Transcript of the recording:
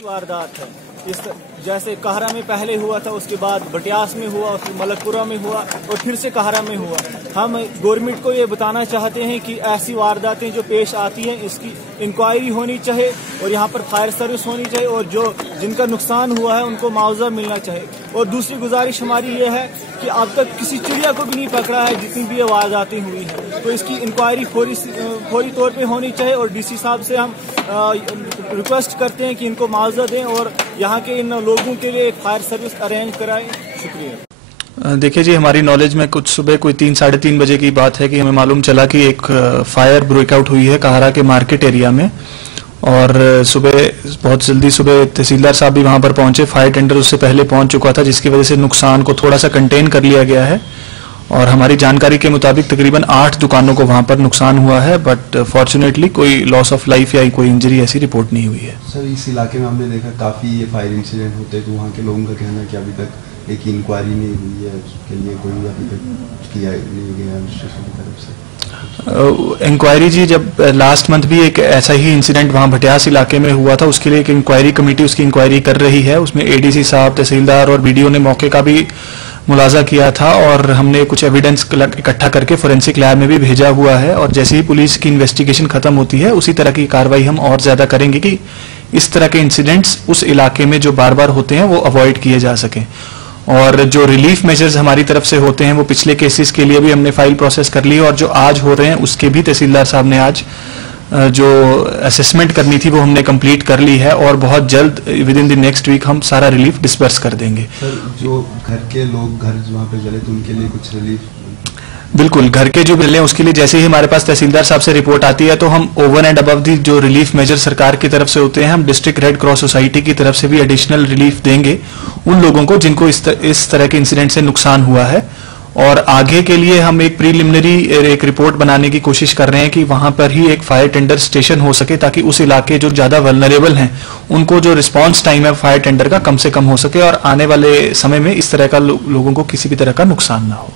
वारदात है। इस जैसे कहरा में पहले हुआ था, उसके बाद बटियास में हुआ, उसके मलकपुरा में हुआ और फिर से कहरा में हुआ। हम गवर्नमेंट को ये बताना चाहते हैं कि ऐसी वारदातें जो पेश आती हैं इसकी इंक्वायरी होनी चाहिए और यहाँ पर फायर सर्विस होनी चाहिए और जो जिनका नुकसान हुआ है उनको मुआवजा मिलना चाहिए। और दूसरी गुजारिश हमारी ये है कि अब तक किसी चिड़िया को भी नहीं पकड़ा है जितनी भी ये वारदातें हुई हैं, तो इसकी इंक्वायरी फौरी तौर पे होनी चाहिए और डीसी साहब से हम रिक्वेस्ट करते हैं कि इनको मुआवजा दें और यहाँ के इन लोगों के लिए एक फायर सर्विस अरेंज कराएं। शुक्रिया। देखिए जी, हमारी नॉलेज में कुछ सुबह कोई 3-3:30 बजे की बात है कि हमें मालूम चला कि एक फायर ब्रेकआउट हुई है कहरा के मार्केट एरिया में और बहुत जल्दी सुबह तहसीलदार साहब भी वहां पर पहुंचे। फायर टेंडर उससे पहले पहुंच चुका था जिसकी वजह से नुकसान को थोड़ा सा कंटेन कर लिया गया है और हमारी जानकारी के मुताबिक तकरीबन 8 दुकानों को वहां पर नुकसान हुआ है, बट फॉर्चुनेटली कोई लॉस ऑफ लाइफ या कोई इंजरी ऐसी रिपोर्ट नहीं हुई है। सर, इस इलाके में हमने देखा काफी ये फायर इंसिडेंट होते हैं, तो वहाँ के लोगों का कहना है कि अभी तक एक इंक्वायरी नहीं हुई है, उसके लिए कोई अभी तक किया नहीं गया एडमिनिस्ट्रेशन की तरफ से। इंक्वायरी जी, जब लास्ट मंथ भी एक ऐसा ही इंसिडेंट वहां भटियास इलाके में हुआ था, उसके लिए एक इंक्वायरी कमेटी उसकी इंक्वायरी कर रही है। उसमें एडीसी साहब, तहसीलदार और बीडीओ ने मौके का भी मुलाजा किया था और हमने कुछ एविडेंस इकट्ठा करके फोरेंसिक लैब में भी भेजा हुआ है और जैसे ही पुलिस की इन्वेस्टिगेशन खत्म होती है उसी तरह की कार्रवाई हम और ज्यादा करेंगे कि इस तरह के इंसिडेंट्स उस इलाके में जो बार बार होते हैं वो अवॉइड किए जा सकें। और जो रिलीफ मेजर्स हमारी तरफ से होते हैं वो पिछले केसेस के लिए भी हमने फाइल प्रोसेस कर ली और जो आज हो रहे हैं उसके भी तहसीलदार साहब ने आज जो असेसमेंट करनी थी वो हमने कंप्लीट कर ली है और बहुत जल्द within the next week हम सारा रिलीफ डिस्पर्स कर देंगे। सर, जो घर के लोग घर वहाँ पे जले तो उनके लिए कुछ रिलीफ? बिल्कुल, घर के जो बिल हैं उसके लिए जैसे ही हमारे पास तहसीलदार साहब से रिपोर्ट आती है तो हम ओवर एंड अबव दी जो रिलीफ मेजर सरकार की तरफ से होते हैं हम डिस्ट्रिक्ट रेड क्रॉस सोसाइटी की तरफ से भी एडिशनल रिलीफ देंगे उन लोगों को जिनको इस तरह के इंसिडेंट से नुकसान हुआ है। और आगे के लिए हम एक प्रीलिमिनरी एक रिपोर्ट बनाने की कोशिश कर रहे हैं कि वहां पर ही एक फायर टेंडर स्टेशन हो सके ताकि उस इलाके जो ज्यादा वल्नरेबल हैं उनको जो रिस्पांस टाइम है फायर टेंडर का कम से कम हो सके और आने वाले समय में इस तरह का लोगों को किसी भी तरह का नुकसान ना हो।